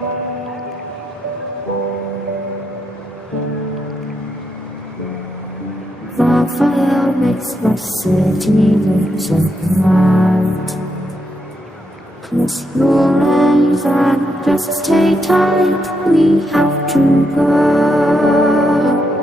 The fire makes the city lights up bright. Close your eyes and just stay tight. We have to go.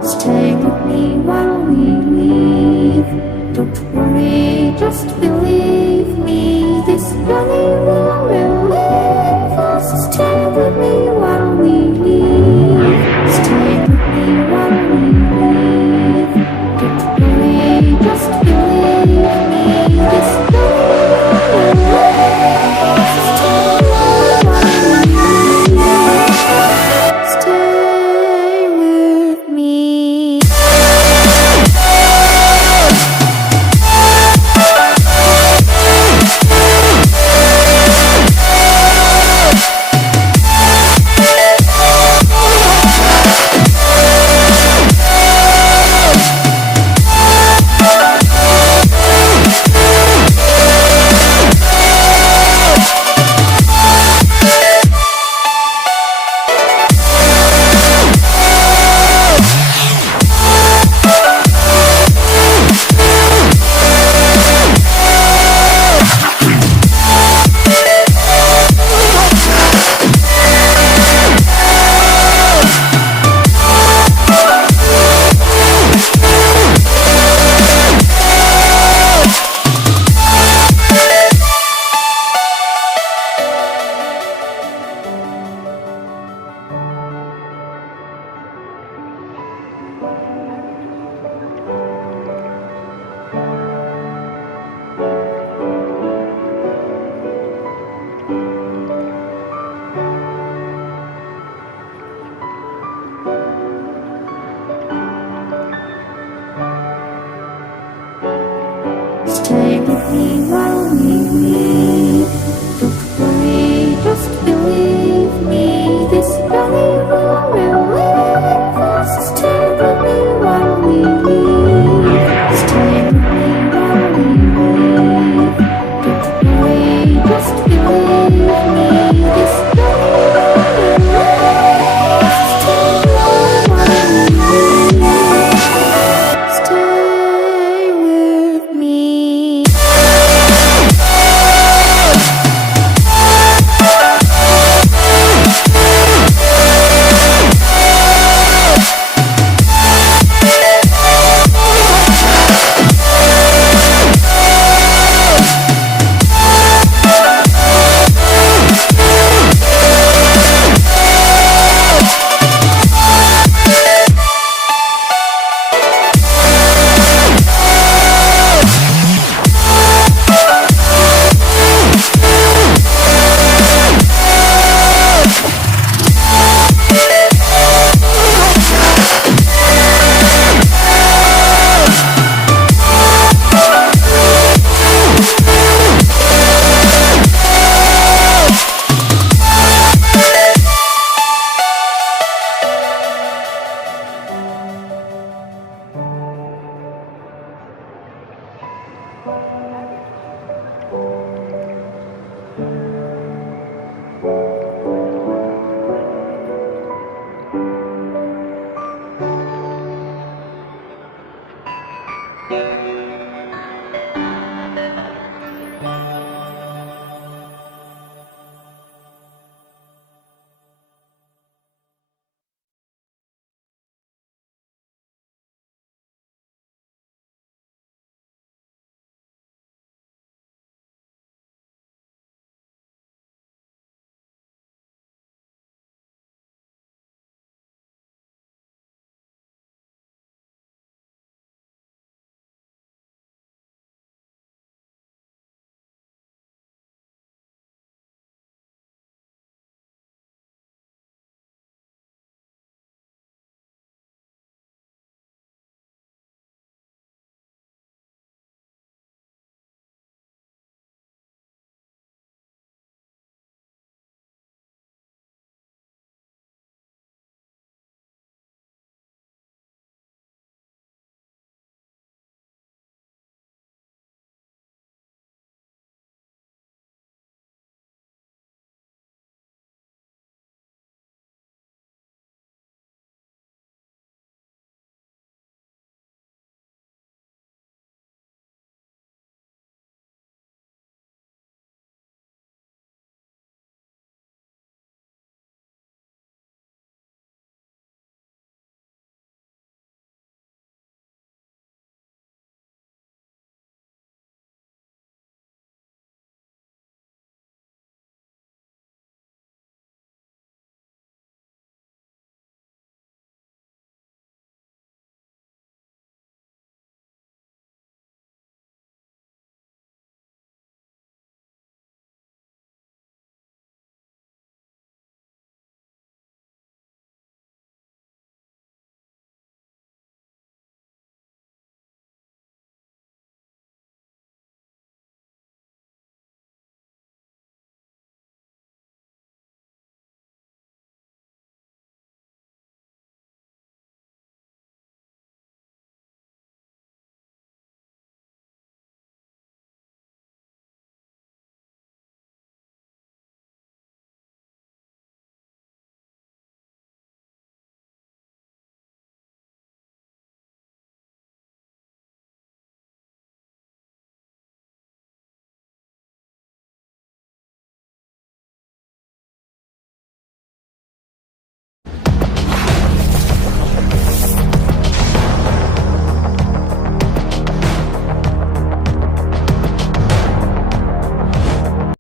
Stay with me while we leave. Don't worry, just believe me. This journey will relieve us. Stay with me while we leave. Stay with me while we leave. Don't worry, just believe me. This journey will relieve us. Stay with me while we leave. Stay with me. Stay with me while we leave. Don't worry, just believe me. This journey will relieve us. Stay with me while we leave. Stay with me while we leave. Don't worry, just believe me.